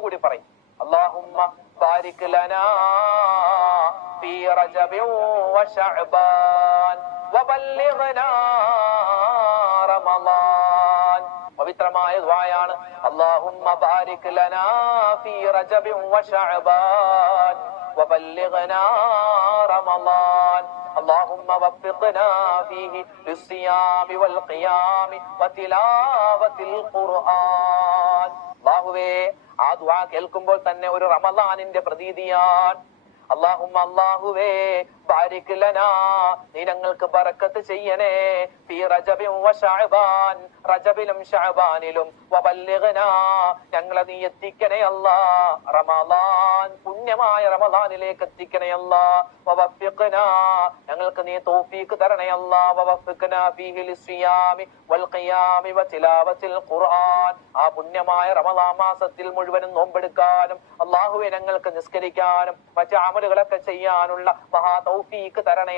ഒന്നുകൂടി പറയും. അല്ലാഹുമ്മ ബാരിക് ലനാ ഫീ റജബിൻ വശഅബാൻ വബല്ലിഗ്നാ റമളാൻ. പവിത്രമായ ദുആയാണ്. അല്ലാഹുമ്മ ബാരിക് ലനാ ഫീ റജബിൻ വശഅബാൻ വബല്ലിഗ്നാ റമളാൻ اللهم وفقنا فيه للصيام والقيام وتلاوة القرآن. അല്ലാഹുവേ, ആ ദുആ കേൾക്കുമ്പോൾ തന്നെ ഒരു റമളാനിന്റെ പ്രതീതിയാണ്. അല്ലാഹുമ്മ, അല്ലാഹുവേ, ബാരിക് ലനാ, നീ ഞങ്ങൾക്ക് ബറക്കത്ത് ചെയ്യണേ, ഫീ റജബിൻ വശഅബാൻ, റജബിലും ശഅബാനിലും, വബല്ലിഗ്നാ, ഞങ്ങളെ നീ എത്തിക്കണേ അല്ലാ, റമളാൻ, പുണ്യമായ റമളാനിലേക്ക് എത്തിക്കണേ അല്ലാ, വവഫിഖ്നാ, ഞങ്ങൾക്ക് നീ തൗഫീഖ് തരണേ അല്ലാ, വവഫിഖ്നാ ഫീഹി ലിസ്സിയാമി വൽ ഖിയാമി വതിലാവത്തിൽ ഖുർആൻ, ആ പുണ്യമായ റമളാൻ മാസത്തിൽ മുഴുവനും നോമ്പെടുക്കാനും അല്ലാഹുവേ ഞങ്ങൾക്ക് നിസ്കരിക്കാനും മറ്റു അമലുകളൊക്കെ ചെയ്യാനുള്ള മഹാ തൗഫീഖ് തരണേ.